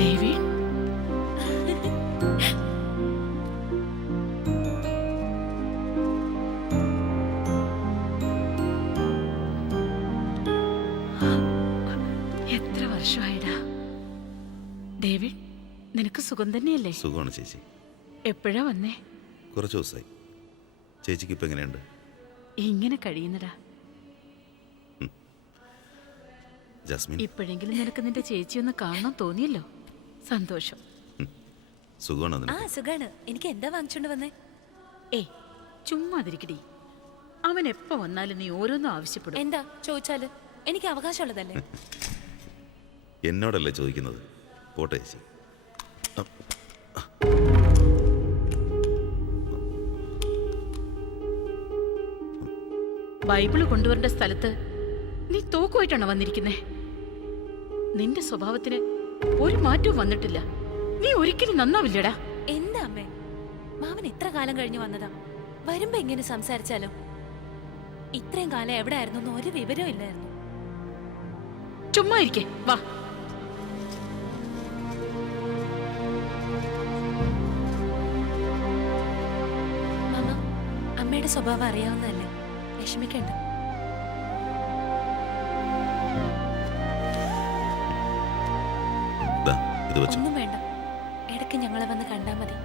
David, എത്ര വർഷമായിടാ. David, നിനക്ക് സുഖം തന്നെയല്ലേ? സുഖമാണ് ചേച്ചി. എപ്പോഴാ വന്നേ? കുറച്ച് ദിവസമായി. ചേച്ചിക്ക് ഇപ്പം എങ്ങനെയുണ്ട്? ഇങ്ങനെ കഴിയുന്നടാ. ജാസ്മിൻ, ഇപ്പോഴെങ്കിലും നിനക്ക് നിന്റെ ചേച്ചിയൊന്ന് കാണാൻ തോന്നിയല്ലോ. സന്തോഷം. സുഖമാണോ ആ നിനക്ക്? സുഖാണ്. എനിക്ക് എന്താ വാങ്ങിച്ചോണ്ട് വന്നേ? ഏയ്, ചുമ്മാതിരിക്കടി. അവൻ എപ്പോ വന്നാലും നീ ഓരോന്നും ആവശ്യപ്പെടും. എന്താ ചോദിച്ചാല് എനിക്ക് അവകാശമുള്ളതല്ലേ? എന്നോടല്ലേ ചോദിക്കുന്നത്? പോട്ടെ ചേച്ചി. ബൈബിള് കൊണ്ടുവരേണ്ട സ്ഥലത്ത് നീ തോക്കുമായിട്ടാണോ വന്നിരിക്കുന്നേ? നിന്റെ സ്വഭാവത്തിന് ഒരു മാറ്റവും വന്നിട്ടില്ല. നീ ഒരിക്കലും നന്നാവില്ലടാ. എന്താ അമ്മേ, മാമൻ ഇത്ര കാലം കഴിഞ്ഞു വന്നതാ. വരുമ്പോ എങ്ങനെ സംസാരിച്ചാലോ? ഇത്രയും കാലം എവിടെ ആയിരുന്നു ഒരു വിവരവും ഇല്ലായിരുന്നു. ചുമ്മാ ഇരിക്കേ, വാ. മാമ, അമ്മയുടെ സ്വഭാവം അറിയാവുന്നതല്ലേ, വിഷമിക്കണ്ട. ഇത് വെച്ചോ. ഒന്നും വേണ്ട, ഇടയ്ക്ക് ഞങ്ങളെ വന്ന് കണ്ടാ മതി.